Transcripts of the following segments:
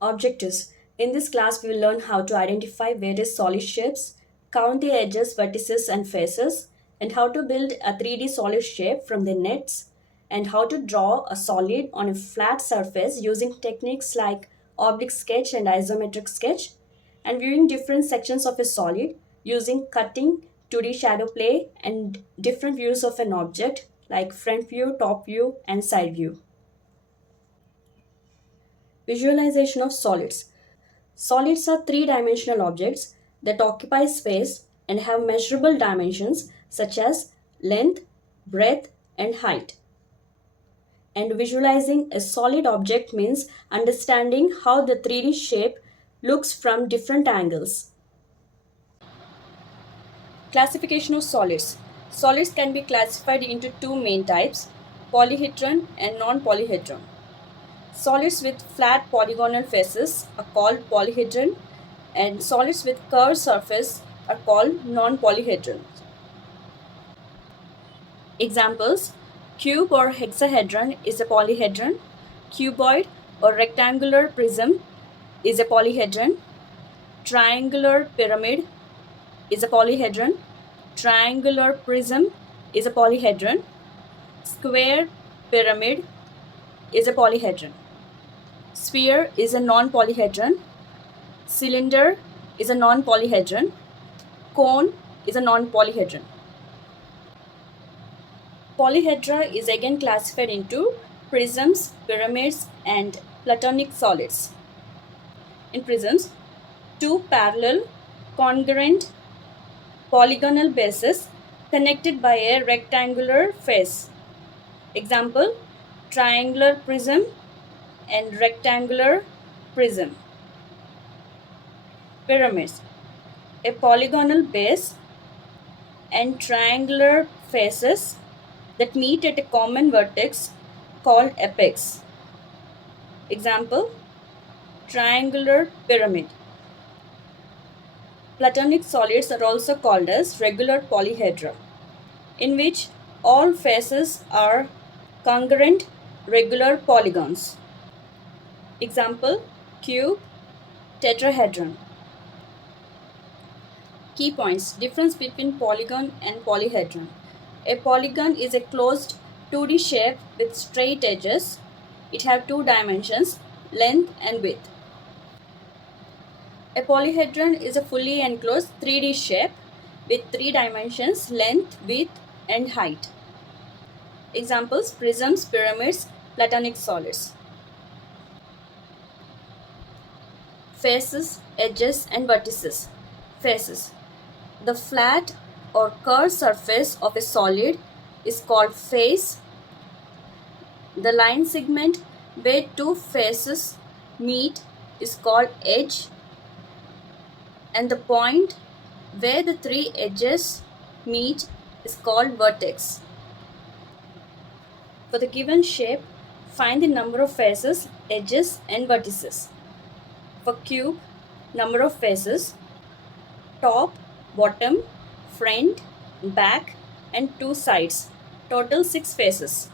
Objectives. In this class, we will learn how to identify various solid shapes, count the edges, vertices, and faces, and how to build a 3D solid shape from the nets, and how to draw a solid on a flat surface using techniques like oblique sketch and isometric sketch, and viewing different sections of a solid using cutting, 2D shadow play, and different views of an object like front view, top view, and side view. Visualization of solids. Solids are three-dimensional objects that occupy space and have measurable dimensions such as length, breadth, and height. And visualizing a solid object means understanding how the 3D shape looks from different angles. Classification of solids. Solids can be classified into two main types, polyhedron and non-polyhedron. Solids with flat polygonal faces are called polyhedron, and solids with curved surface are called non-polyhedron. Examples: cube or hexahedron is a polyhedron, cuboid or rectangular prism is a polyhedron, triangular pyramid is a polyhedron, triangular prism is a polyhedron, square pyramid is a polyhedron. Sphere is a non-polyhedron, cylinder is a non-polyhedron, cone is a non-polyhedron. Polyhedra is again classified into prisms, pyramids, and platonic solids. In prisms, two parallel, congruent, polygonal bases connected by a rectangular face. Example: triangular prism and rectangular prism. Pyramids, a polygonal base and triangular faces that meet at a common vertex called apex. Example: triangular pyramid. Platonic solids are also called as regular polyhedra, in which all faces are congruent regular polygons. Example: cube, tetrahedron. Key points: difference between polygon and polyhedron. A polygon is a closed 2D shape with straight edges. It has two dimensions, length and width. A polyhedron is a fully enclosed 3D shape with three dimensions, length, width, and height. Examples: prisms, pyramids, platonic solids. Faces, edges, and vertices. Faces. The flat or curved surface of a solid is called face. The line segment where two faces meet is called edge, and the point where the three edges meet is called vertex. For the given shape, find the number of faces, edges, and vertices. For cube, number of faces: top, bottom, front, back, and two sides. Total 6 faces.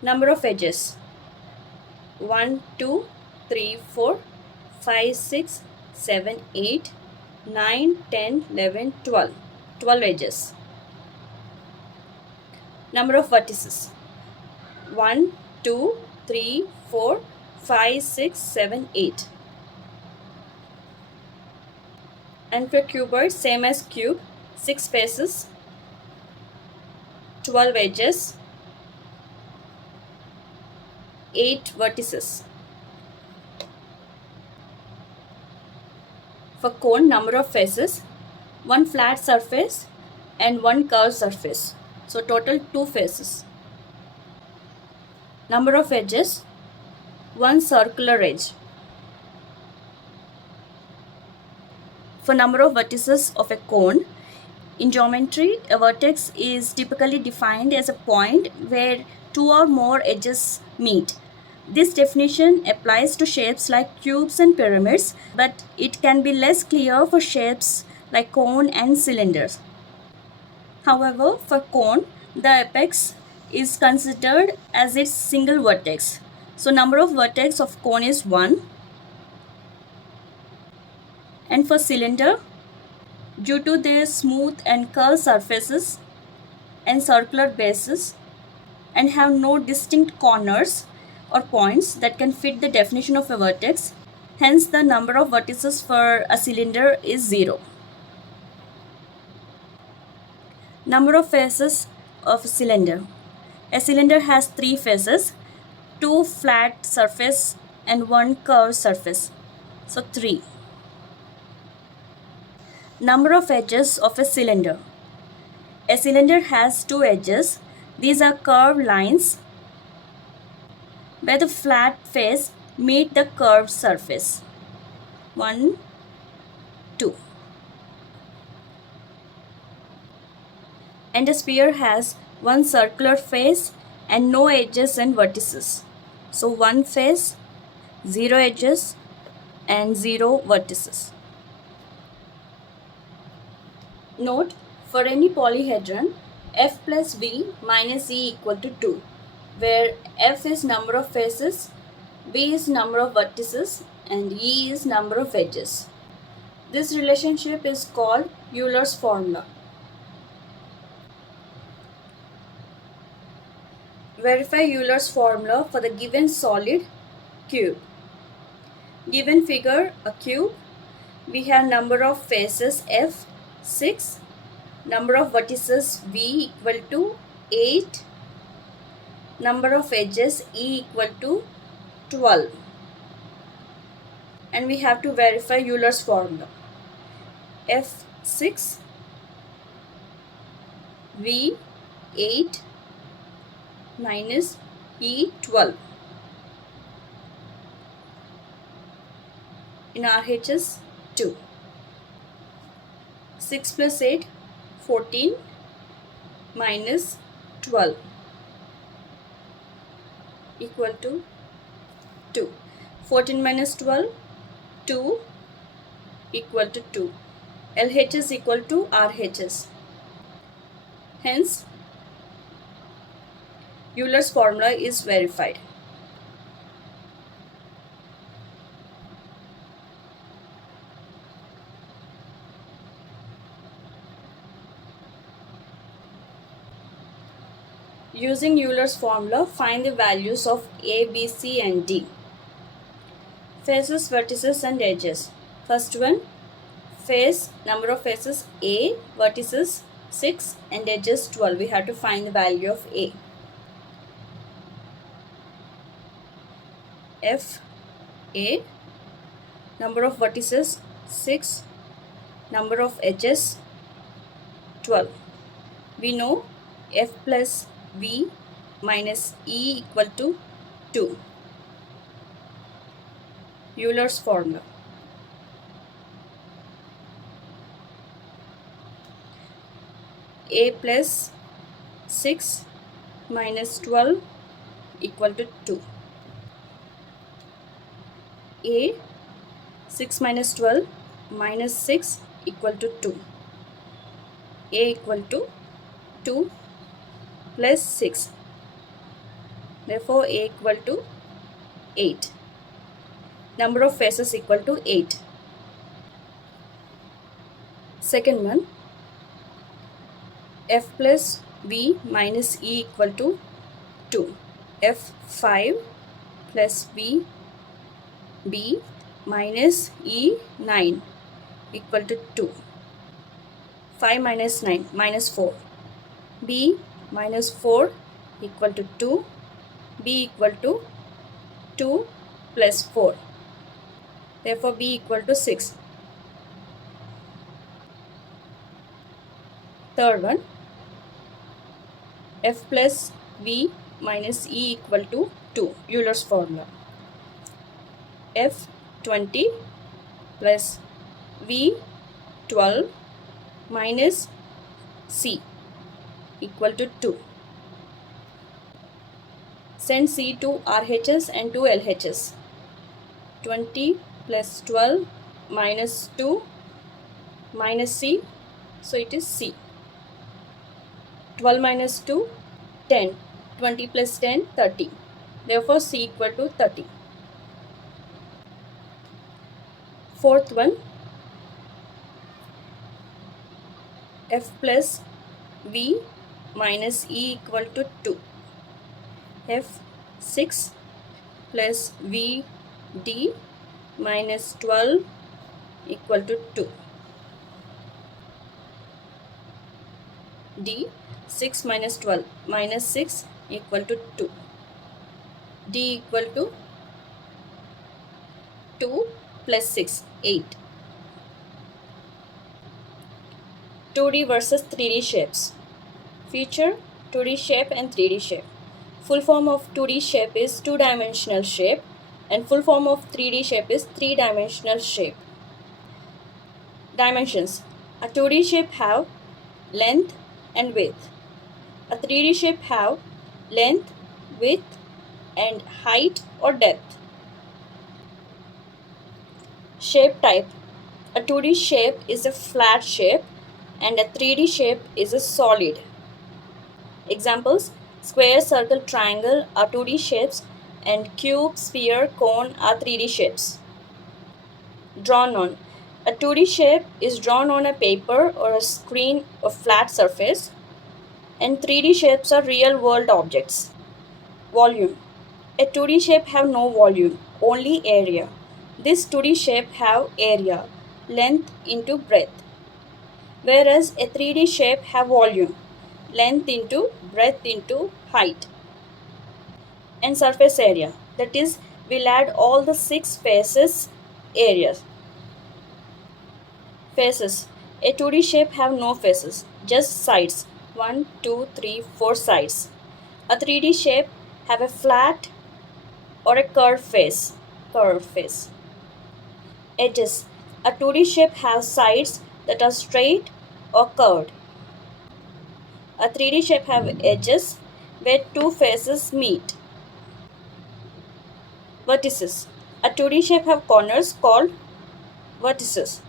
Number of edges: 1, 2, 3, 4, 5, 6, 7, 8, 9, 10, 11, 12. 12 edges. Number of vertices: 1, 2, 3, 4, 5, 6, 7, 8. And for cuboid, same as cube, 6 faces, 12 edges, 8 vertices. For cone, number of faces: 1 flat surface and 1 curved surface. So total 2 faces. Number of edges: 1 circular edge. For number of vertices of a cone, in geometry, a vertex is typically defined as a point where 2 or more edges meet. This definition applies to shapes like cubes and pyramids, but it can be less clear for shapes like cone and cylinders. However, for cone, the apex is considered as its single vertex. So number of vertex of cone is 1. And for cylinder, due to their smooth and curved surfaces and circular bases and have no distinct corners or points that can fit the definition of a vertex, hence the number of vertices for a cylinder is 0. Number of faces of a cylinder. A cylinder has 3 faces, 2 flat surface and 1 curved surface. So 3. Number of edges of a cylinder. A cylinder has 2 edges. These are curved lines where the flat face meet the curved surface. 1, 2. And a sphere has 1 circular face and no edges and vertices. So 1 face, 0 edges and 0 vertices. Note, for any polyhedron, f plus v minus e equal to 2, where f is number of faces, v is number of vertices and e is number of edges. This relationship is called Euler's formula. Verify Euler's formula for the given solid cube. Given figure, a cube, we have number of faces f, 6, number of vertices v equal to 8, number of edges e equal to 12. And we have to verify Euler's formula. f6, v 8 minus e 12. In RHS 2. 6 plus 8, 14 minus 12 equal to 2. 14 minus 12, 2 equal to 2. LHS equal to RHS. Hence, Euler's formula is verified. Using Euler's formula, find the values of A, B, C and D. Faces, vertices and edges. First one, face, number of faces A, vertices 6 and edges 12. We have to find the value of A. F, A, number of vertices 6, number of edges 12. We know F plus V minus E equal to 2. Euler's formula. A plus 6 minus 12 equal to 2. A 6 minus 12 minus 6 equal to 2. A equal to 2 plus 6. Therefore, A equal to 8. Number of faces equal to 8. Second one, F plus V minus E equal to 2. F5 plus V B minus E9 equal to 2. 5 minus 9 minus 4. B minus 4 equal to 2. B equal to 2 plus 4. Therefore, B equal to 6. Third one, F plus V minus E equal to 2. Euler's formula. F20 plus V12 minus C equal to 2. Send C to RHS and to LHS. 20 plus 12 minus 2 minus C. So it is C. 12 minus 2, 10. 20 plus 10, 30. Therefore, C equal to 30. Fourth one, F plus V minus E equal to 2. F 6 plus V D minus 12 equal to 2. D 6 minus 12 minus 6 equal to 2. D equal to 2 plus 6, 8. 2D versus 3D shapes. Feature 2D shape and 3D shape. Full form of 2D shape is two-dimensional shape and full form of 3D shape is three-dimensional shape. Dimensions. A 2D shape have length and width. A 3D shape have length, width and height or depth. Shape type. A 2D shape is a flat shape and a 3D shape is a solid. Examples: square, circle, triangle are 2D shapes and cube, sphere, cone are 3D shapes. Drawn on. A 2D shape is drawn on a paper or a screen or flat surface, and 3D shapes are real world objects. Volume. A 2D shape have no volume, only area. This 2D shape have area, length into breadth, whereas a 3D shape have volume, length into breadth into height. And surface area, that is, we'll add all the 6 faces areas. Faces. A 2D shape have no faces, just sides. 1, 2, 3, 4 sides. A 3D shape have a flat or a curved face. Curved face. Edges. A 2D shape have sides that are straight or curved. A 3D shape have edges where two faces meet. Vertices. A 2D shape have corners called vertices.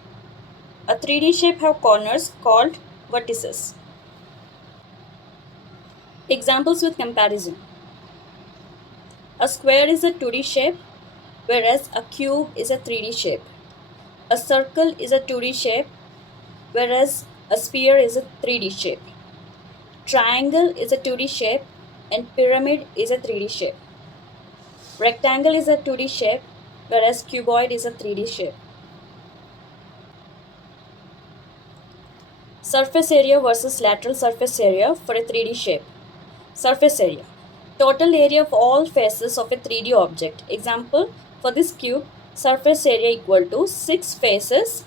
A 3D shape have corners called vertices. Examples with comparison. A square is a 2D shape, whereas a cube is a 3D shape. A circle is a 2D shape, whereas a sphere is a 3D shape. Triangle is a 2D shape, and pyramid is a 3D shape. Rectangle is a 2D shape, whereas cuboid is a 3D shape. Surface area versus lateral surface area for a 3D shape. Surface area. Total area of all faces of a 3D object. Example, for this cube, surface area equal to 6 faces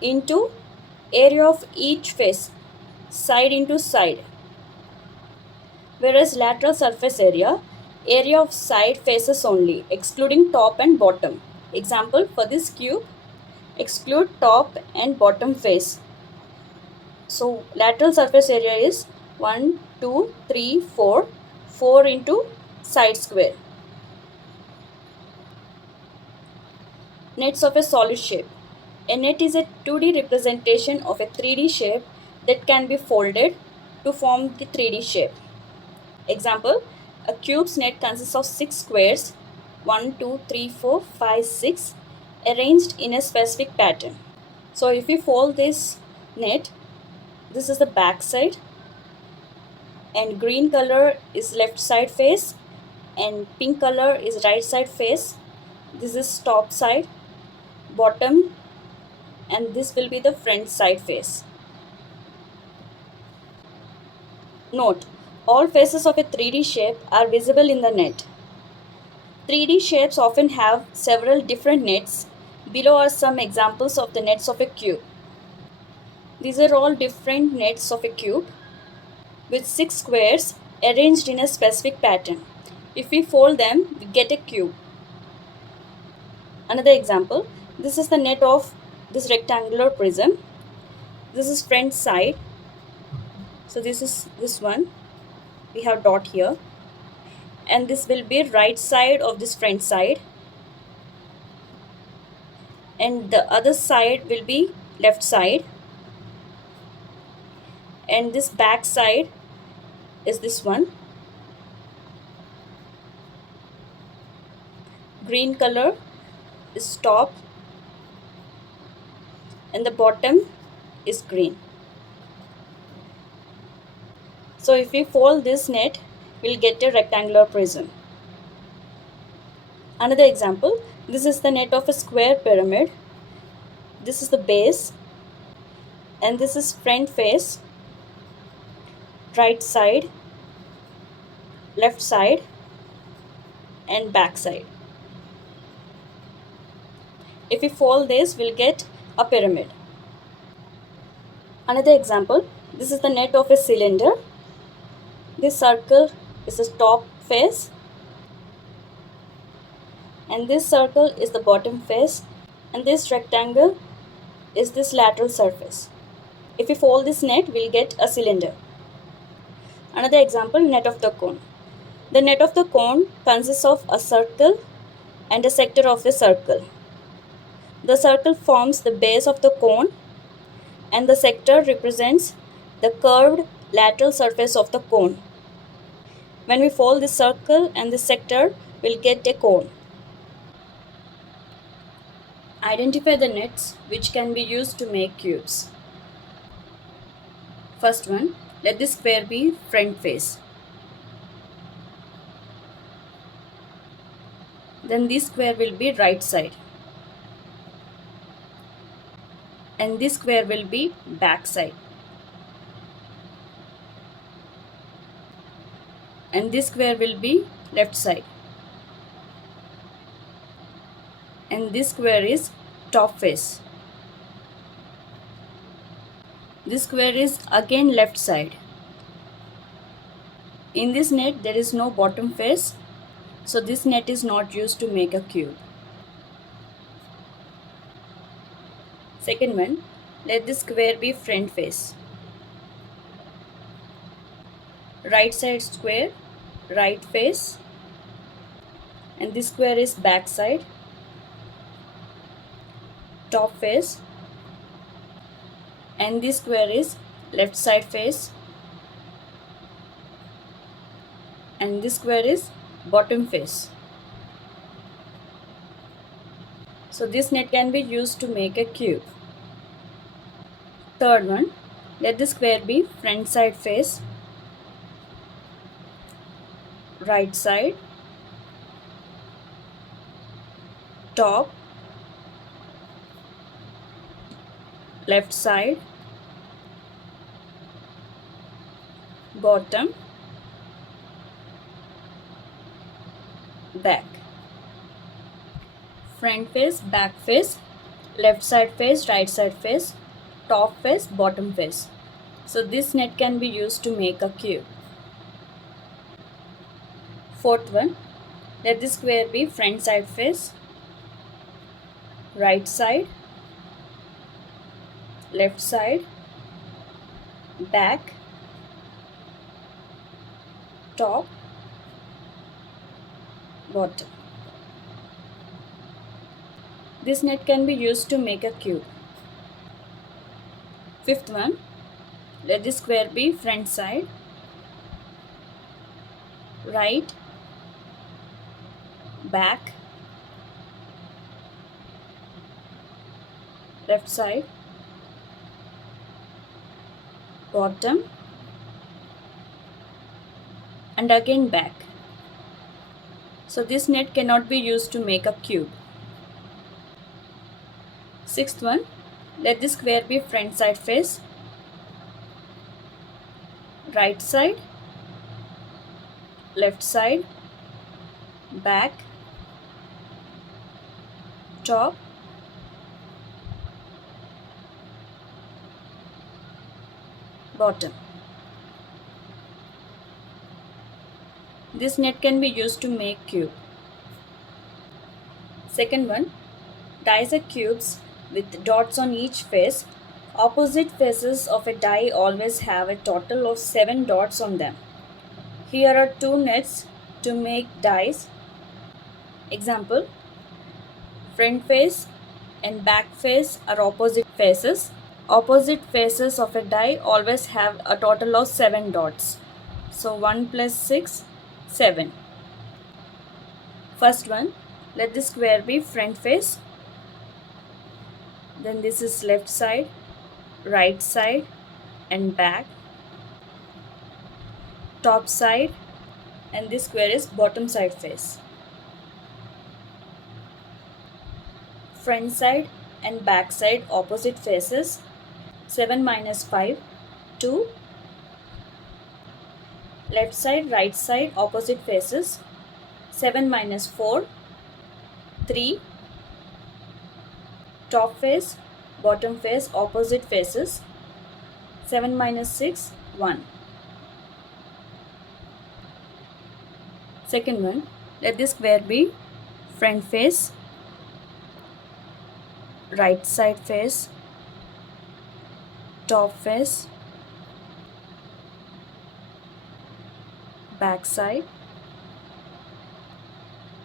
into area of each face, side into side. Whereas lateral surface area of side faces only, excluding top and bottom. Example, for this cube, exclude top and bottom face. So lateral surface area is 1, 2, 3, 4, 4 into side square. Nets of a solid shape. A net is a 2D representation of a 3D shape that can be folded to form the 3D shape. Example, a cube's net consists of 6 squares, 1, 2, 3, 4, 5, 6, arranged in a specific pattern. So if we fold this net, this is the back side, and green color is left side face, and pink color is right side face. This is top side, bottom, and this will be the front side face. Note, all faces of a 3D shape are visible in the net. 3D shapes often have several different nets. Below are some examples of the nets of a cube. These are all different nets of a cube with 6 squares arranged in a specific pattern. If we fold them, we get a cube. Another example, this is the net of this rectangular prism. This is front side. So this is this one. We have dot here. And this will be right side of this front side. And the other side will be left side. And this back side is this one. green color is top, and the bottom is green. So if we fold this net, we'll get a rectangular prism. Another example, this is the net of a square pyramid. This is the base, and this is front face, right side, left side, and back side. If we fold this, we'll get a pyramid. Another example, this is the net of a cylinder. This circle is the top face, and this circle is the bottom face, and this rectangle is this lateral surface. If we fold this net, we'll get a cylinder. Another example, net of the cone. The net of the cone consists of a circle and a sector of the circle. The circle forms the base of the cone, and the sector represents the curved lateral surface of the cone. When we fold this circle and this sector, we'll get a cone. Identify the nets which can be used to make cubes. First one, let this square be front face. Then this square will be right side. And this square will be back side. And this square will be left side. And this square is top face. This square is again left side. In this net there is no bottom face, so this net is not used to make a cube. Second one, let this square be front face. Right side square, right face, and this square is back side, top face, and this square is left side face, and this square is bottom face. So this net can be used to make a cube. Third one, let the square be front side face, right side, top, left side, bottom, back. Front face, back face, left side face, right side face, top face, bottom face. So this net can be used to make a cube. Fourth one, let the square be front side face, right side, left side, back, top, bottom. This net can be used to make a cube. Fifth one, let the square be front side, right, back, left side, bottom, and again back. So this net cannot be used to make a cube. Sixth one, let the square be front side face, right side, left side, back, top, bottom. This net can be used to make cube. Second one, dissect cubes with dots on each face. Opposite faces of a die always have a total of 7 dots on them. Here are 2 nets to make dies. Example, front face and back face are opposite faces. Opposite faces of a die always have a total of 7 dots. So 1 plus 6, 7. First one, Let this square be front face. Then this is left side, right side and back. Top side, and this square is bottom side face. Front side and back side opposite faces. 7 minus 5, 2. Left side, right side opposite faces. 7 minus 4, 3. Top face, bottom face opposite faces. 7 minus 6, 1. Second one, let this square be front face, right side face, top face, back side,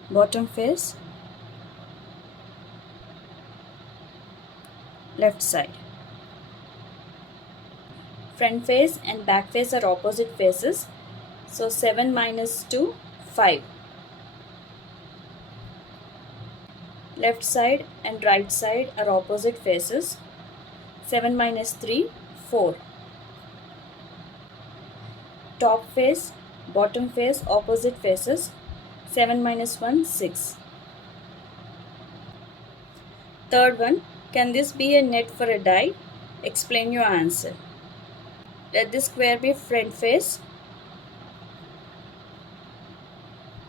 bottom face, left side. Front face and back face are opposite faces. So 7 minus 2, 5. Left side and right side are opposite faces. 7 minus 3, 4. Top face, bottom face opposite faces. 7 minus 1, 6. Third one, can this be a net for a die? Explain your answer. Let this square be front face,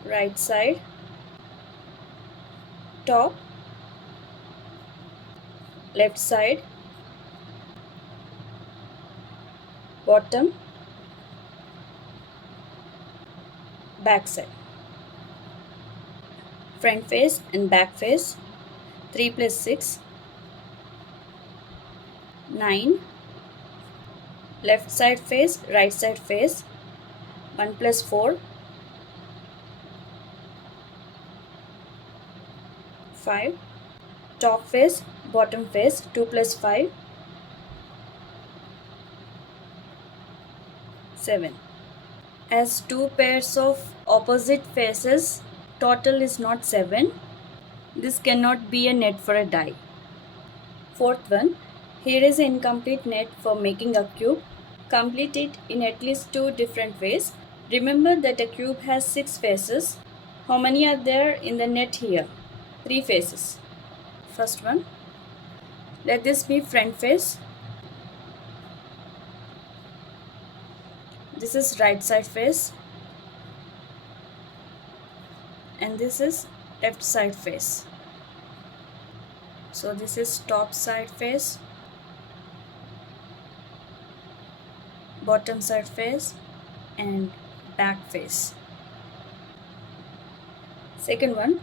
right side, top, left side, bottom, back side. Front face and back face. 3 plus 6, 9. Left side face, right side face. 1 plus 4, 5. Top face, bottom face. 2 plus 5, 7. As two pairs of opposite faces, total is not 7. This cannot be a net for a die. Fourth one, here is an incomplete net for making a cube. Complete it in at least 2 different ways. Remember that a cube has 6 faces. How many are there in the net here? 3 faces. First one, let this be front face. This is right side face. And this is left side face. So this is top side face, bottom side face and back face. Second one,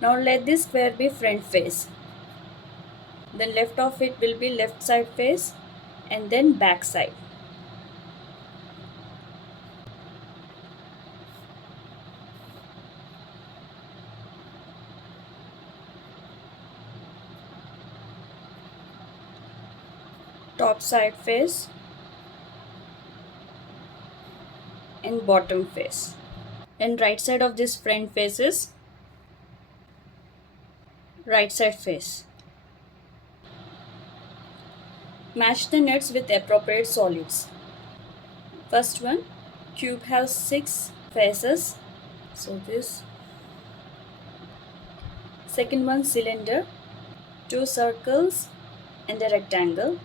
now let this square be front face. Then left of it will be left side face and then back side. Top side face and bottom face. And right side of this front face is right side face. Match the nets with appropriate solids. First one, cube has 6 faces. So this. Second one, cylinder, 2 circles and a rectangle.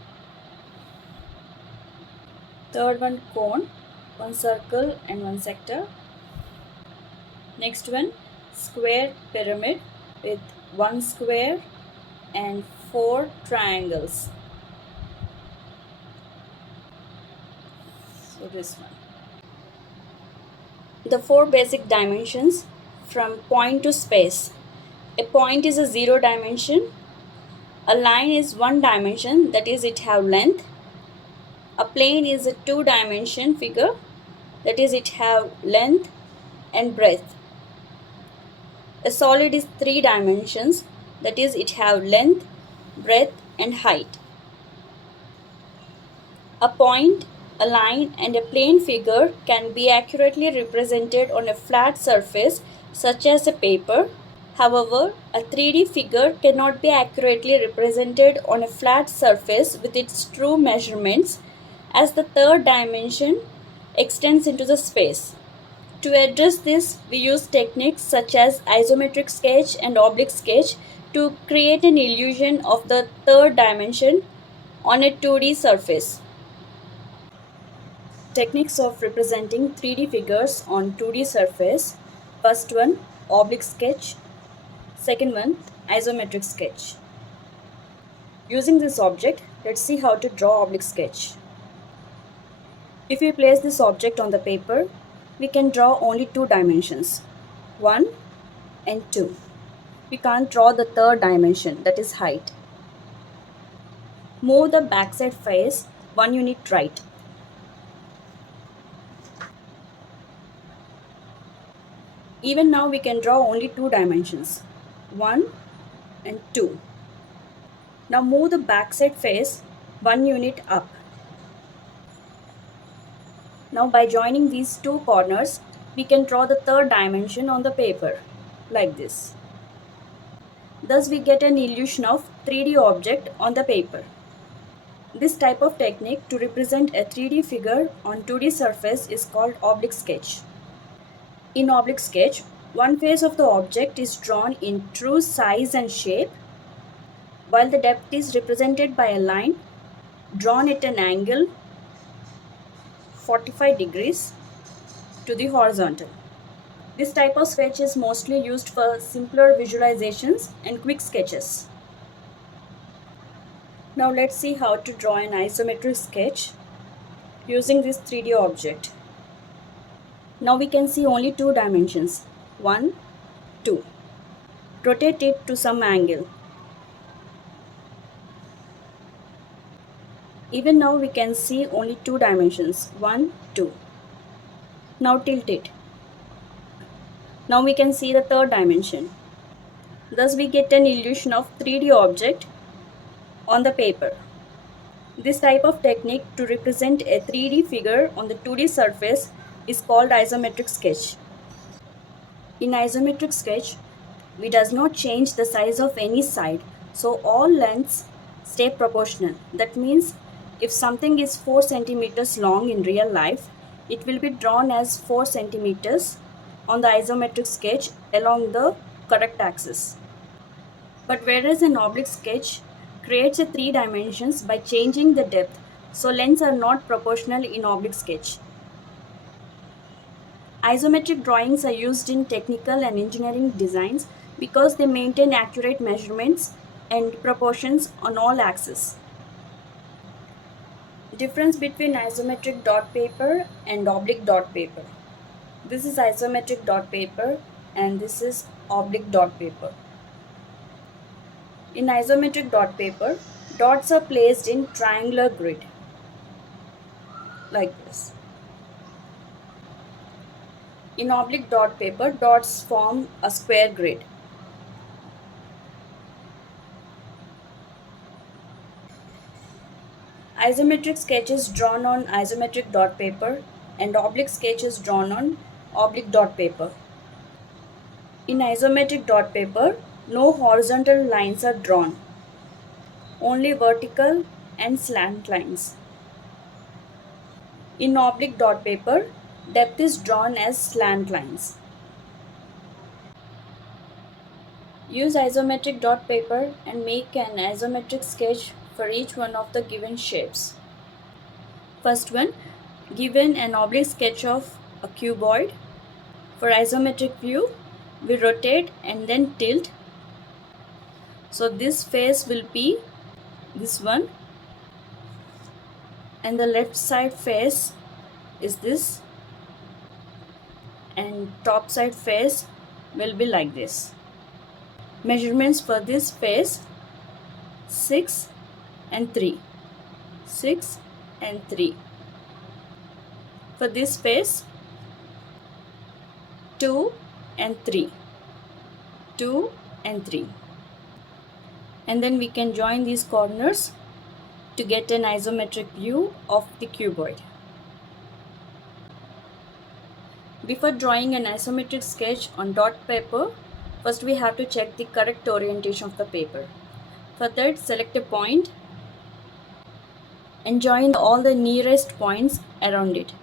Third one, cone, 1 circle and 1 sector. Next one, square pyramid with 1 square and 4 triangles. So this one. The 4 basic dimensions from point to space. A point is a 0 dimension. A line is 1 dimension, that is it have length. A plane is a 2 dimension figure, that is it have length and breadth. A solid is 3 dimensions, that is it have length, breadth and height. A point, a line and a plane figure can be accurately represented on a flat surface such as a paper. However, a 3D figure cannot be accurately represented on a flat surface with its true measurements as the third dimension extends into the space. To address this, we use techniques such as isometric sketch and oblique sketch to create an illusion of the third dimension on a 2D surface. Techniques of representing 3D figures on 2D surface. First one, oblique sketch. Second one, isometric sketch. Using this object, let's see how to draw oblique sketch. If we place this object on the paper, we can draw only two dimensions, 1 and 2. We can't draw the third dimension, that is height. Move the backside face 1 unit right. Even now we can draw only two dimensions, 1 and 2. Now move the backside face 1 unit up. Now by joining these two corners, we can draw the third dimension on the paper, like this. Thus we get an illusion of 3D object on the paper. This type of technique to represent a 3D figure on 2D surface is called oblique sketch. In oblique sketch, one face of the object is drawn in true size and shape, while the depth is represented by a line drawn at an angle 45 degrees to the horizontal. This type of sketch is mostly used for simpler visualizations and quick sketches. Now let's see how to draw an isometric sketch using this 3D object. Now we can see only two dimensions, 1, 2. Rotate it to some angle. Even now we can see only two dimensions, 1, 2. Now tilt it. Now we can see the third dimension. Thus we get an illusion of 3D object on the paper. This type of technique to represent a 3D figure on the 2D surface is called isometric sketch. In isometric sketch, we does not change the size of any side, so all lengths stay proportional. That means if something is 4 centimeters long in real life, it will be drawn as 4 centimeters on the isometric sketch along the correct axis. But whereas an oblique sketch creates a 3 dimensions by changing the depth, so lengths are not proportional in oblique sketch. Isometric drawings are used in technical and engineering designs because they maintain accurate measurements and proportions on all axes. Difference between isometric dot paper and oblique dot paper. This is isometric dot paper and this is oblique dot paper. In isometric dot paper, dots are placed in triangular grid, like this. In oblique dot paper, dots form a square grid. Isometric sketch is drawn on isometric dot paper and oblique sketch is drawn on oblique dot paper. In isometric dot paper, no horizontal lines are drawn, only vertical and slant lines. In oblique dot paper, depth is drawn as slant lines. Use isometric dot paper and make an isometric sketch for each one of the given shapes. First one, given an oblique sketch of a cuboid. For isometric view, we rotate and then tilt. So this face will be this one and the left side face is this and top side face will be like this. Measurements for this face 6 and 3. 6 and 3. For this face 2 and 3. 2 and 3. And then we can join these corners to get an isometric view of the cuboid. Before drawing an isometric sketch on dot paper, First we have to check the correct orientation of the paper. For that, select a point and join all the nearest points around it.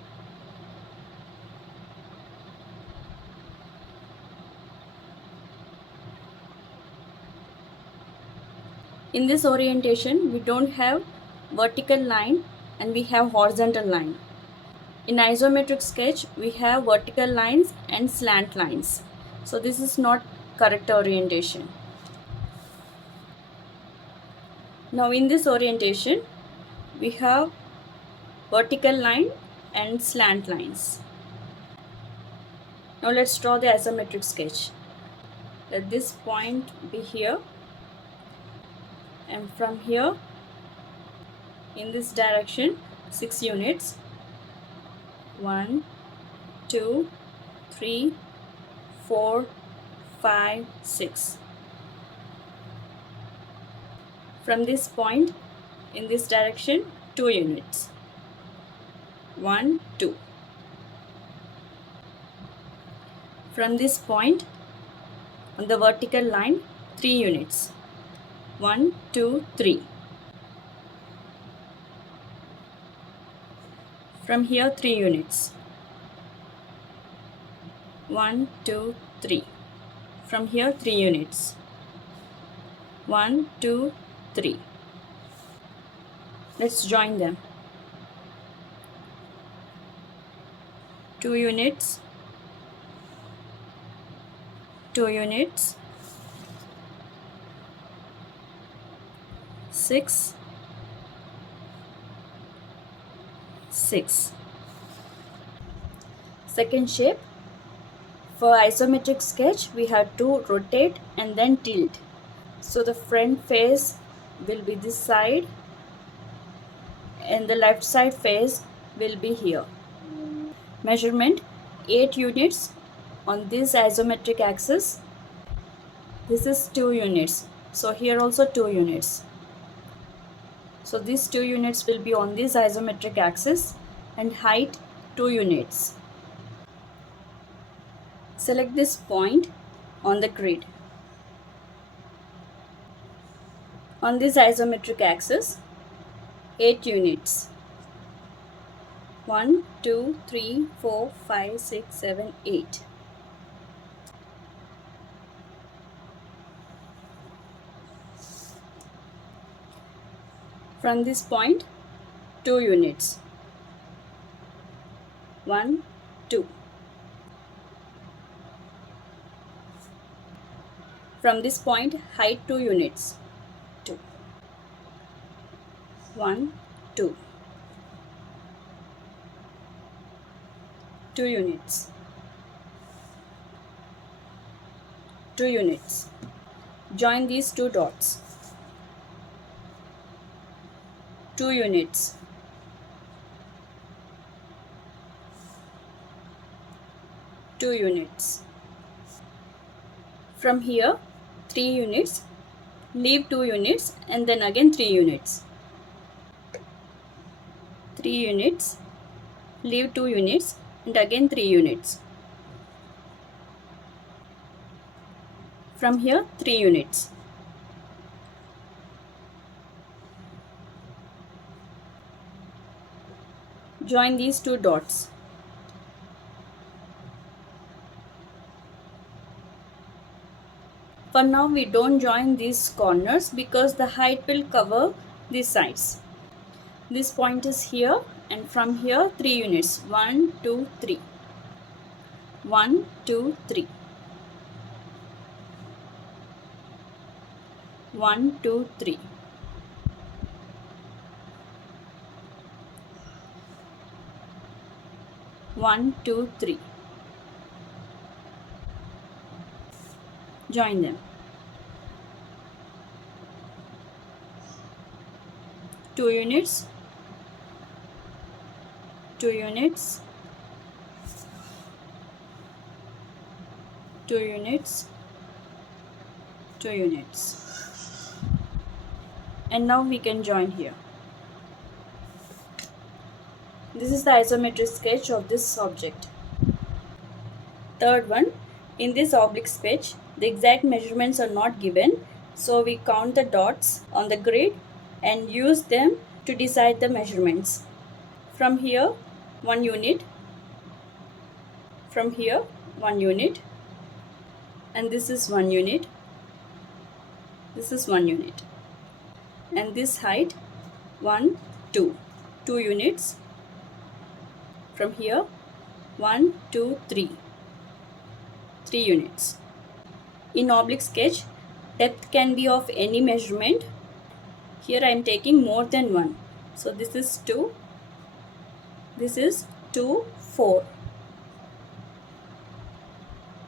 In this orientation, we don't have vertical line and we have horizontal line. In isometric sketch, we have vertical lines and slant lines. So this is not correct orientation. Now in this orientation, we have vertical line and slant lines. Now let's draw the isometric sketch. Let this point be here, and from here in this direction 6 units. 1, 2, 3, 4, 5, 6. From this point in this direction 2 units. 1, 2. From this point on the vertical line 3 units. 1, 2, 3. From here 3 units. 1, 2, 3. From here 3 units. 1, 2, 3. Let's join them. 2 units, 2 units, 6, 6. Second shape. For isometric sketch, we have to rotate and then tilt. So the front face will be this side and the left side face will be here. Measurement 8 units on this isometric axis. This is 2 units. So here also 2 units. So these 2 units will be on this isometric axis and height 2 units. Select this point on the grid. On this isometric axis, 8 units. 1, 2, 3, 4, 5, 6, 7, 8. From this point, 2 units. 1, 2. From this point, height 2 units. 2. 1, 2. 2 units. 2 units. Join these 2 dots. 2 units. 2 units. From here 3 units, leave 2 units and then again 3 units. 3 units, leave 2 units and again 3 units. From here 3 units. Join these 2 dots. For now we don't join these corners because the height will cover these sides. This point is here and from here 3 units. 1, 2, 3. 1, 2, 3. 1, 2, 3. 1, 2, 3. Join them. 2 units, 2 units, 2 units, 2 units. And now we can join here. This is the isometric sketch of this object. Third one, in this oblique sketch, The exact measurements are not given, so we count the dots on the grid and use them to decide the measurements. From here, 1 unit, from here, 1 unit, and this is 1 unit, this is 1 unit, and this height 1, 2 units. From here, 1, 2, 3 units. In oblique sketch, depth can be of any measurement. Here I am taking more than 1. So this is 2, this is 2, 4,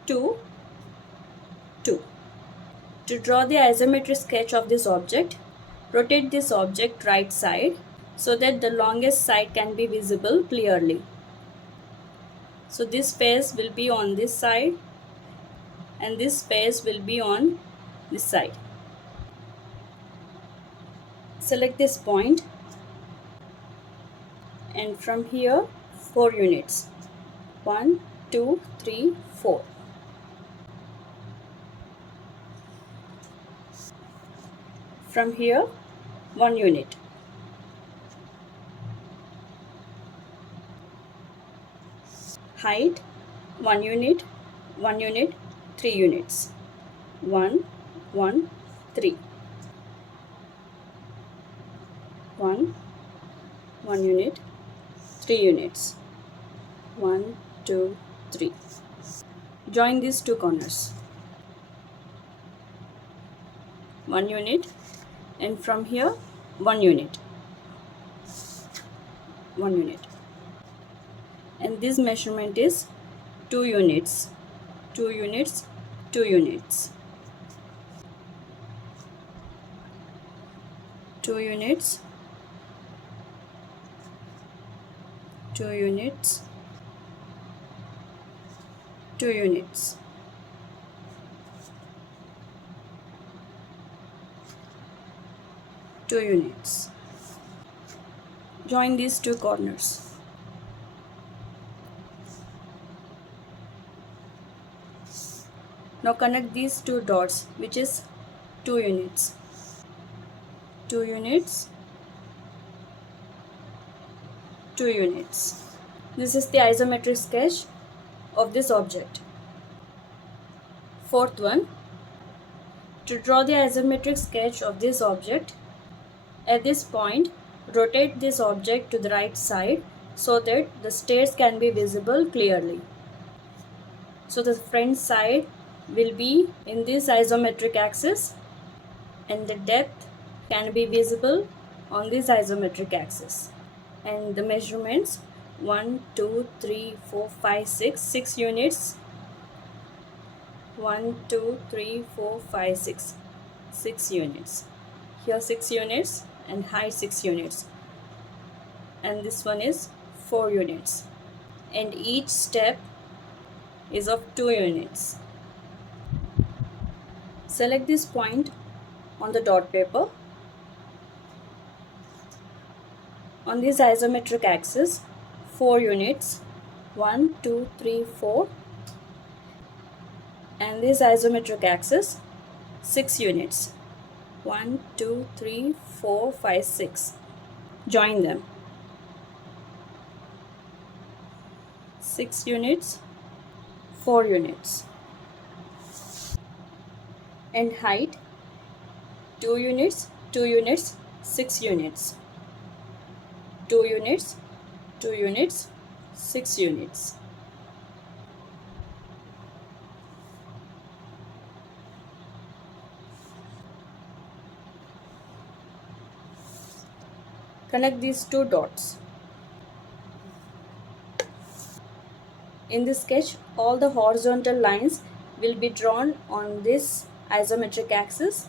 2, 2. To draw the isometric sketch of this object, rotate this object right side so that the longest side can be visible clearly. So this face will be on this side and this face will be on this side. Select this point and from here 4 units. 1, 2, 3, 4. From here 1 unit. Height 1 unit, 1 unit, 3 units. 1, 1, 3. 1, 1 unit, 3 units. 1, 2, 3. Join these two corners. 1 unit, and from here 1 unit. 1 unit. And this measurement is 2 units. 2 units, 2 units. 2 units, 2 units, 2 units. Two units. Join these two corners. Now connect these two dots, which is 2 units. 2 units, 2 units. This is the isometric sketch of this object. Fourth one, to draw the isometric sketch of this object, at this point, rotate this object to the right side so that the stairs can be visible clearly. So the front side will be in this isometric axis and the depth can be visible on this isometric axis. And the measurements 1, 2, 3, 4, 5, 6 units. 1, 2, 3, 4, 5, 6 units. Here 6 units and height 6 units. And this one is 4 units. And each step is of 2 units. Select this point on the dot paper. On this isometric axis, 4 units. 1, 2, 3, 4. And this isometric axis, 6 units. 1, 2, 3, 4, 5, 6. Join them. 6 units, 4 units. And height 2 units, 2 units, 6 units. 2 units, 2 units, 6 units. Connect these two dots. In this sketch, all the horizontal lines will be drawn on this isometric axis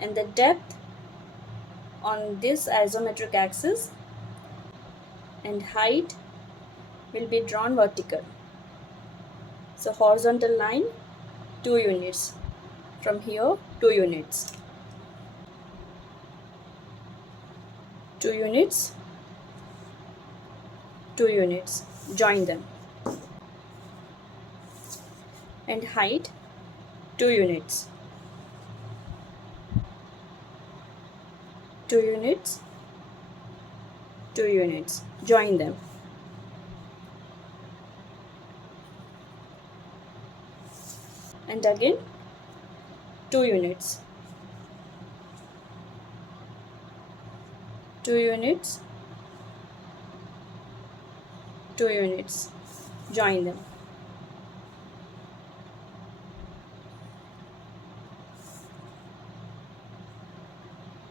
and the depth on this isometric axis and height will be drawn vertical. So horizontal line 2 units. From here 2 units. 2 units, 2 units. Join them. And height 2 units, 2 units, 2 units. Join them. And again 2 units, 2 units, 2 units. Join them.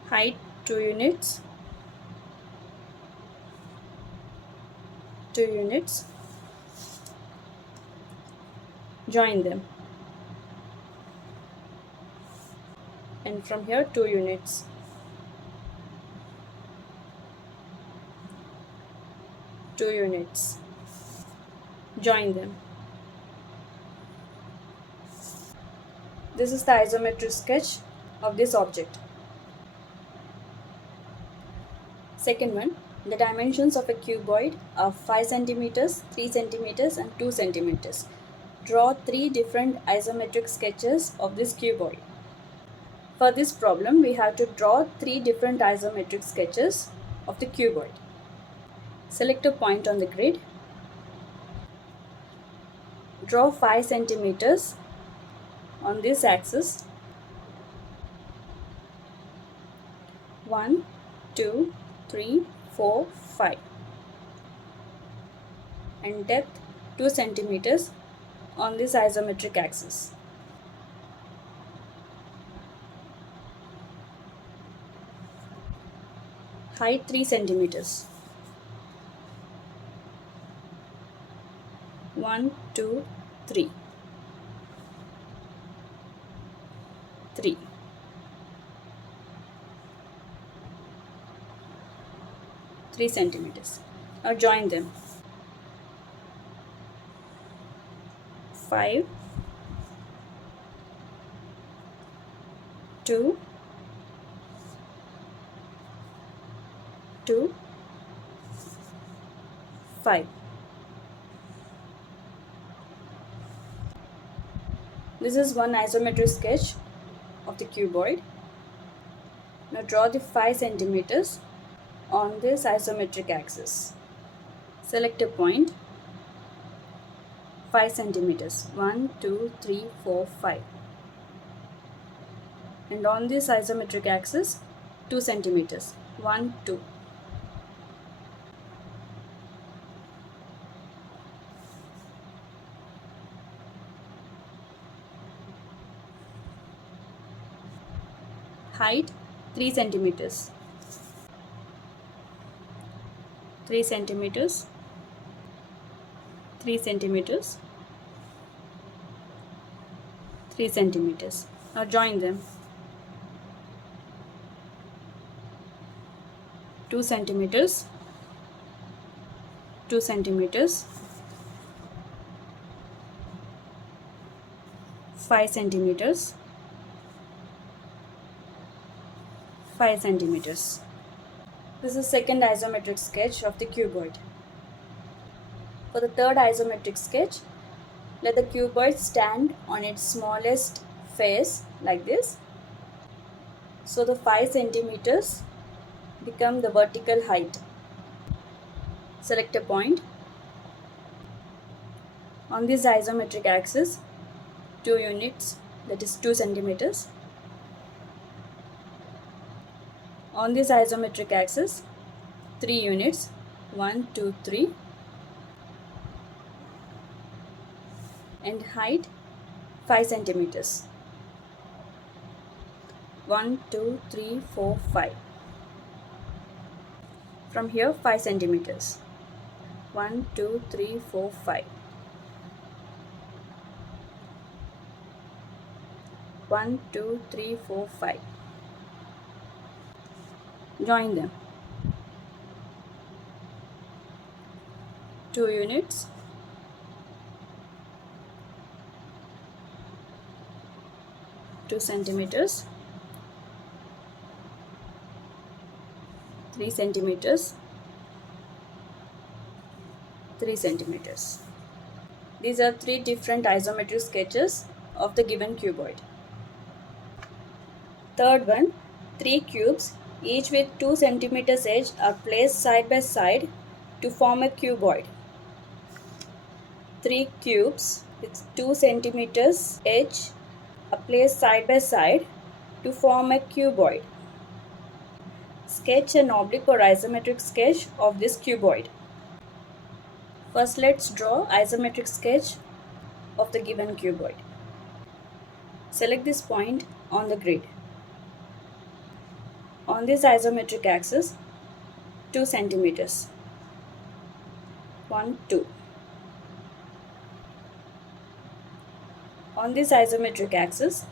Height 2 units, 2 units. Join them. And from here 2 units, 2 units. Join them. This is the isometric sketch of this object. Second one, the dimensions of a cuboid are 5 centimeters, 3 centimeters and 2 centimeters. Draw 3 different isometric sketches of this cuboid. For this problem, we have to draw 3 different isometric sketches of the cuboid. Select a point on the grid. Draw 5 centimeters on this axis. 1, 2, 3, 4, 5. And depth 2 centimeters on this isometric axis. Height 3 centimeters. 1, 2, 3. 3. 3 centimeters. Now join them. 5, 2, 2, 5. This is one isometric sketch of the cuboid. Now draw the 5 centimeters on this isometric axis. Select a point. 5 centimeters. 1, 2, 3, 4, 5. And on this isometric axis, 2 centimeters. 1, 2. Height 3 centimeters. 3 centimeters. 3 centimeters. 3 centimeters. Now join them. 2 centimeters. 2 centimeters. 5 centimeters. 5 centimeters. This is second isometric sketch of the cuboid. For the third isometric sketch, let the cuboid stand on its smallest face like this. So the 5 centimeters become the vertical height. Select a point. On this isometric axis, 2 units, that is 2 centimeters. On this isometric axis, 3 units, 1, 2, 3. And height 5 centimeters. 1, 2, 3, 4, 5. From here 5 centimeters. 1, 2, 3, 4, 5. 1, 2, 3, 4, 5. Join them. 2 units. 2 centimeters. 3 centimeters. 3 centimeters. These are 3 different isometric sketches of the given cuboid. Third one, 3 cubes, each with 2 centimeters edge, are placed side by side to form a cuboid. 3 cubes with 2 centimeters edge are placed side by side to form a cuboid. Sketch an oblique or isometric sketch of this cuboid. First, let's draw isometric sketch of the given cuboid. Select this point on the grid. On this isometric axis, 2 centimeters. 1, 2. On this isometric axis,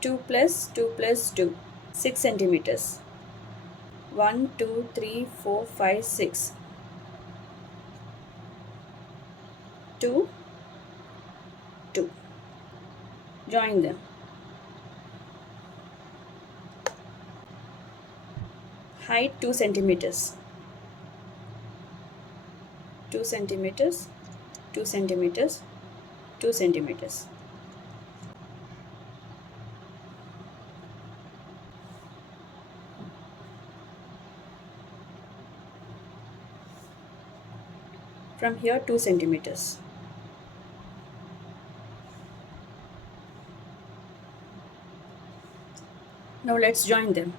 2 plus 2 plus 2, 6 centimeters. 1, 2, 3, 4, 5, 6. 2, 2. Join them. Height 2 centimeters. 2 centimeters, 2 centimeters, 2 centimeters. From here 2 centimeters. Now let's join them.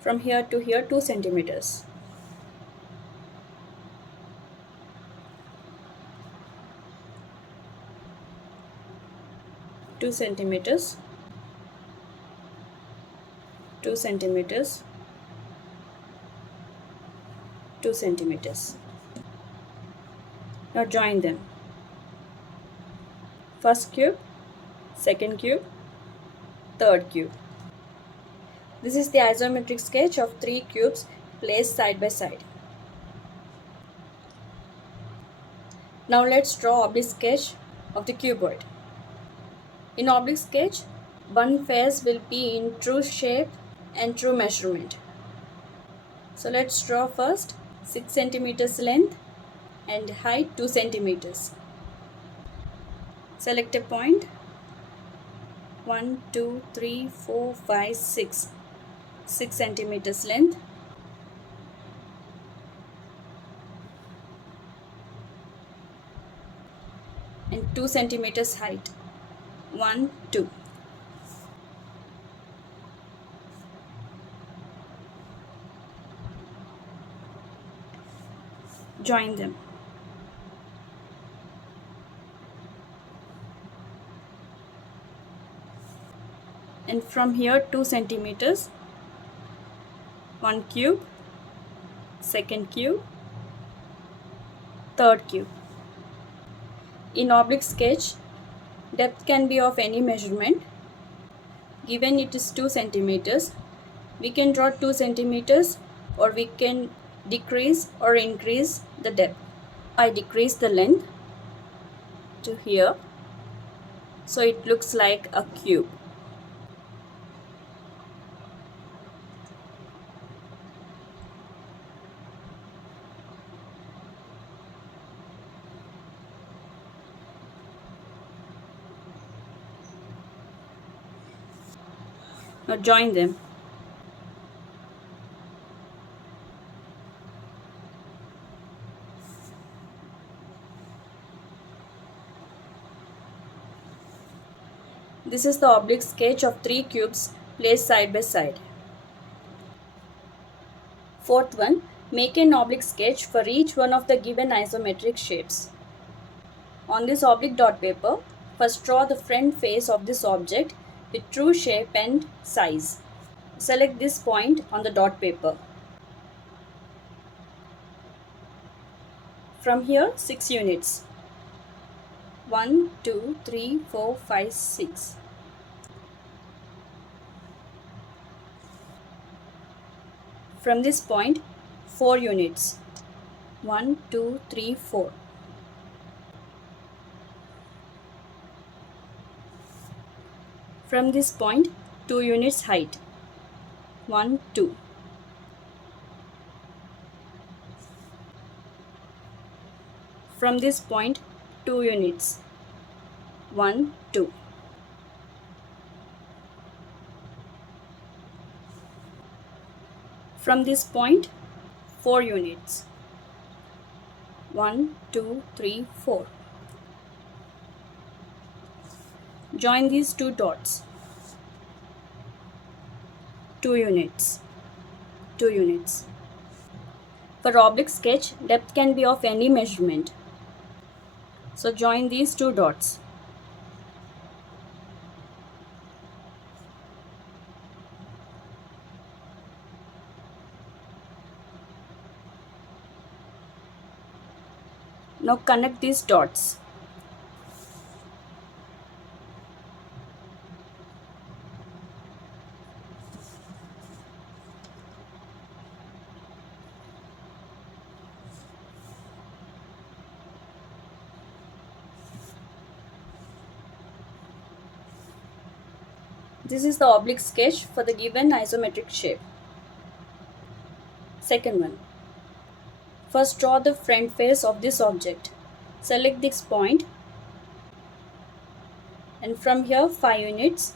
From here to here 2 centimeters. Two centimeters, 2 centimeters, 2 centimeters. Now join them. First cube, second cube, third cube. This is the isometric sketch of 3 cubes placed side by side. Now let's draw oblique sketch of the cuboid. In oblique sketch, one face will be in true shape and true measurement. So let's draw first 6 centimeters length and height 2 centimeters. Select a point. 1, 2, 3, 4, 5, 6. 6 centimeters length. And 2 centimeters height. 1, 2. Join them. And from here 2 centimeters, 1 cube, second cube, third cube. In oblique sketch, depth can be of any measurement. Given it is 2 centimeters, we can draw 2 centimeters or we can decrease or increase the depth. I decrease the length to here, so it looks like a cube. Now join them. This is the oblique sketch of 3 cubes placed side by side. Fourth one, make an oblique sketch for each one of the given isometric shapes. On this oblique dot paper, first draw the front face of this object with true shape and size. Select this point on the dot paper. From here 6 units. 1, 2, 3, 4, 5, 6. From this point 4 units. 1, 2, 3, 4. From this point 2 units height. 1, 2. From this point, 2 units. 1, 2. From this point, 4 units. 1, 2, 3, 4. Join these two dots. 2 units. 2 units. For oblique sketch, depth can be of any measurement. So join these two dots. Now connect these dots. This is the oblique sketch for the given isometric shape. Second one. First draw the front face of this object. Select this point and from here 5 units.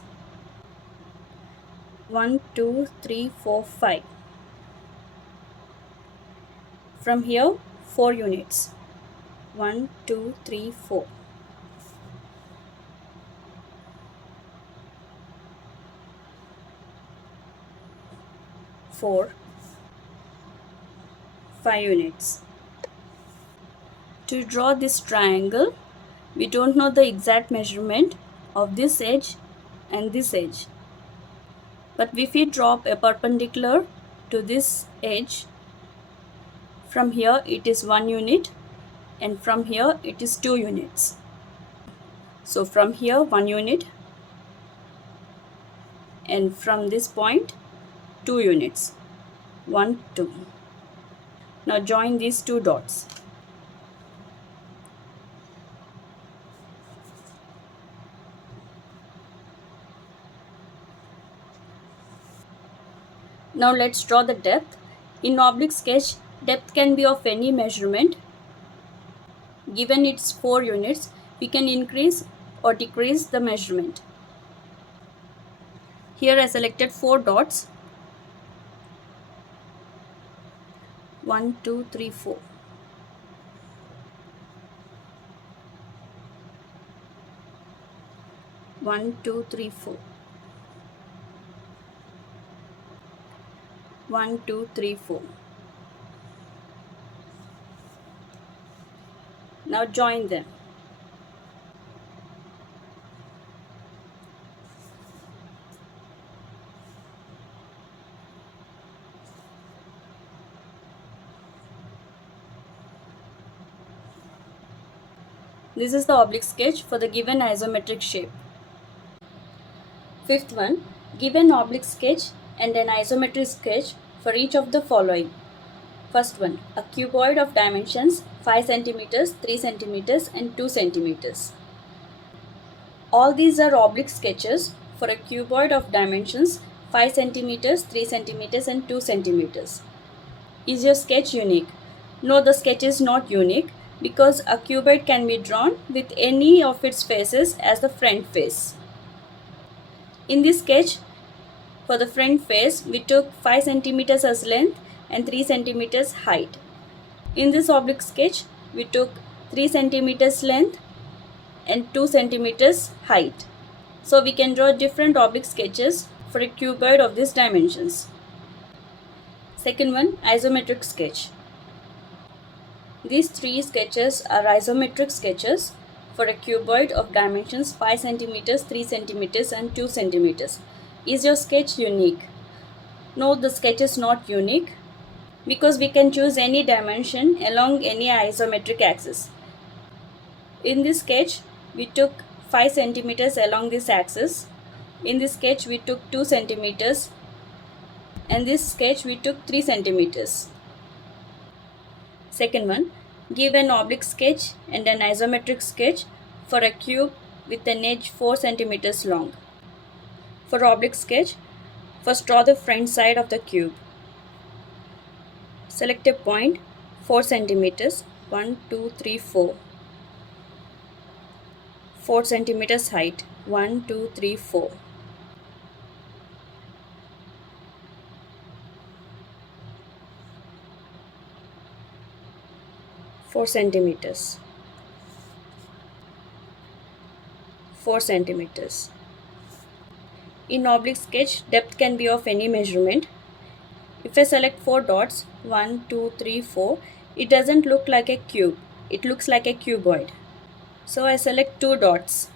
1, 2, 3, 4, 5. From here 4 units. 1, 2, 3, 4. 4, 5 units. To draw this triangle, we don't know the exact measurement of this edge and this edge. But if we drop a perpendicular to this edge, from here it is 1 unit and from here it is 2 units. So from here 1 unit and from this point 2 units. 1, 2. Now join these two dots. Now let's draw the depth. In oblique sketch, depth can be of any measurement. Given its 4 units, we can increase or decrease the measurement. Here I selected 4 dots. 1, 2, 3, 4. One, two, three, 4. 1, 2, 3, 4. Now join them. This is the oblique sketch for the given isometric shape. Fifth one, give an oblique sketch and an isometric sketch for each of the following. First one, a cuboid of dimensions 5 cm, 3 cm and 2 cm. All these are oblique sketches for a cuboid of dimensions 5 cm, 3 cm and 2 cm. Is your sketch unique? No, the sketch is not unique because a cuboid can be drawn with any of its faces as the front face. In this sketch, for the front face, we took 5 cm as length and 3 cm height. In this oblique sketch, we took 3 cm length and 2 cm height. So we can draw different oblique sketches for a cuboid of these dimensions. Second one, isometric sketch. These 3 sketches are isometric sketches for a cuboid of dimensions 5 cm, 3 cm and 2 cm. Is your sketch unique? No, the sketch is not unique because we can choose any dimension along any isometric axis. In this sketch, we took 5 cm along this axis. In this sketch, we took 2 cm and this sketch we took 3 cm. Second one, give an oblique sketch and an isometric sketch for a cube with an edge 4 cm long. For oblique sketch, first draw the front side of the cube. Select a point 4 cm. 1, 2, 3, 4. 4 centimeters height. 1, 2, 3, 4. 4 centimeters. 4 centimeters. In oblique sketch, depth can be of any measurement. If I select 4 dots, 1, 2, 3, 4, it doesn't look like a cube. It looks like a cuboid. So I select 2 dots.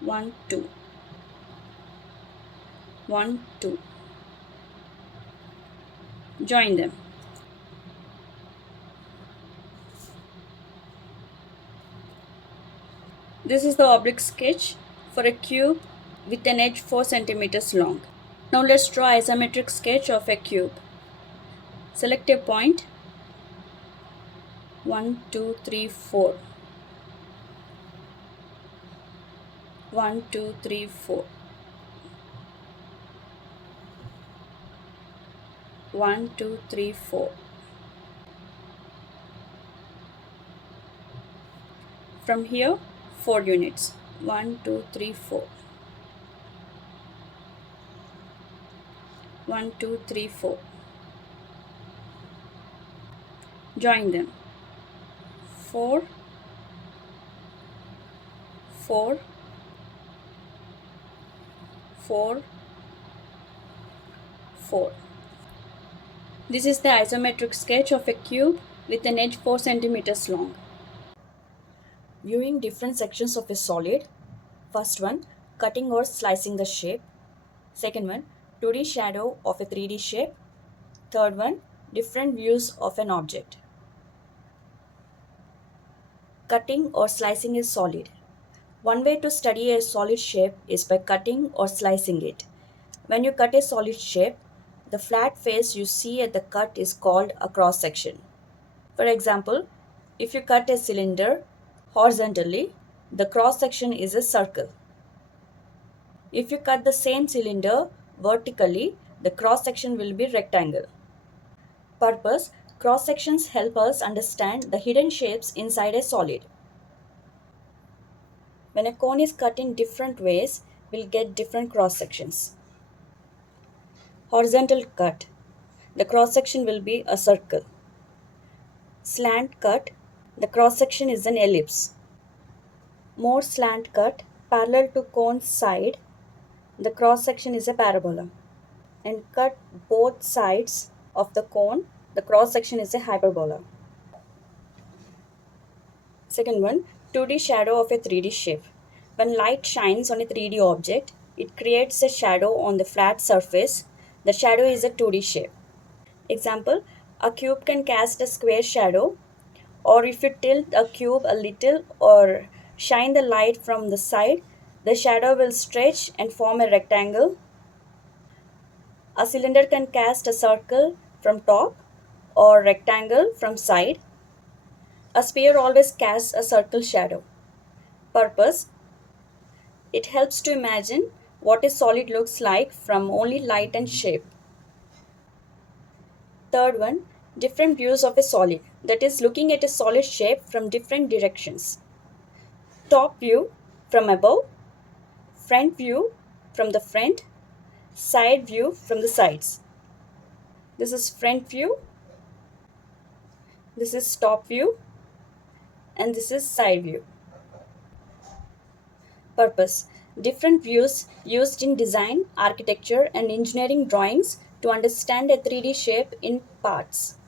1, 2. 1, 2. Join them. This is the oblique sketch for a cube with an edge 4 centimeters long. Now let's draw isometric sketch of a cube. Select a point. 1, 2, 3, 4. 1, 2, 3, 4. 1, 2, 3, 4. From here, 4 units. 1, 2, 3, 4. 1, 2, 3, 4. Join them. 4, 4, 4, 4. This is the isometric sketch of a cube with an edge 4 centimeters long. Viewing different sections of a solid. First one, cutting or slicing the shape. Second one, 2D shadow of a 3D shape. Third one, different views of an object. Cutting or slicing a solid. One way to study a solid shape is by cutting or slicing it. When you cut a solid shape, the flat face you see at the cut is called a cross section. For example, if you cut a cylinder horizontally, the cross section is a circle. If you cut the same cylinder vertically, the cross section will be rectangle. Purpose: cross sections help us understand the hidden shapes inside a solid. When a cone is cut in different ways, we'll get different cross sections. Horizontal cut. The cross section will be a circle. Slant cut. The cross section is an ellipse. More slant cut. Parallel to cone's side. The cross section is a parabola. And cut both sides of the cone. The cross section is a hyperbola. Second one, 2D shadow of a 3D shape. When light shines on a 3D object, it creates a shadow on the flat surface. The shadow is a 2D shape. Example, a cube can cast a square shadow, or if you tilt a cube a little or shine the light from the side, the shadow will stretch and form a rectangle. A cylinder can cast a circle from top or rectangle from side. A sphere always casts a circle shadow. Purpose: it helps to imagine what a solid looks like from only light and shape. Third one, different views of a solid. That is, looking at a solid shape from different directions. Top view from above, front view from the front, side view from the sides. This is front view, this is top view, and this is side view. Purpose: different views used in design, architecture, and engineering drawings to understand a 3D shape in parts.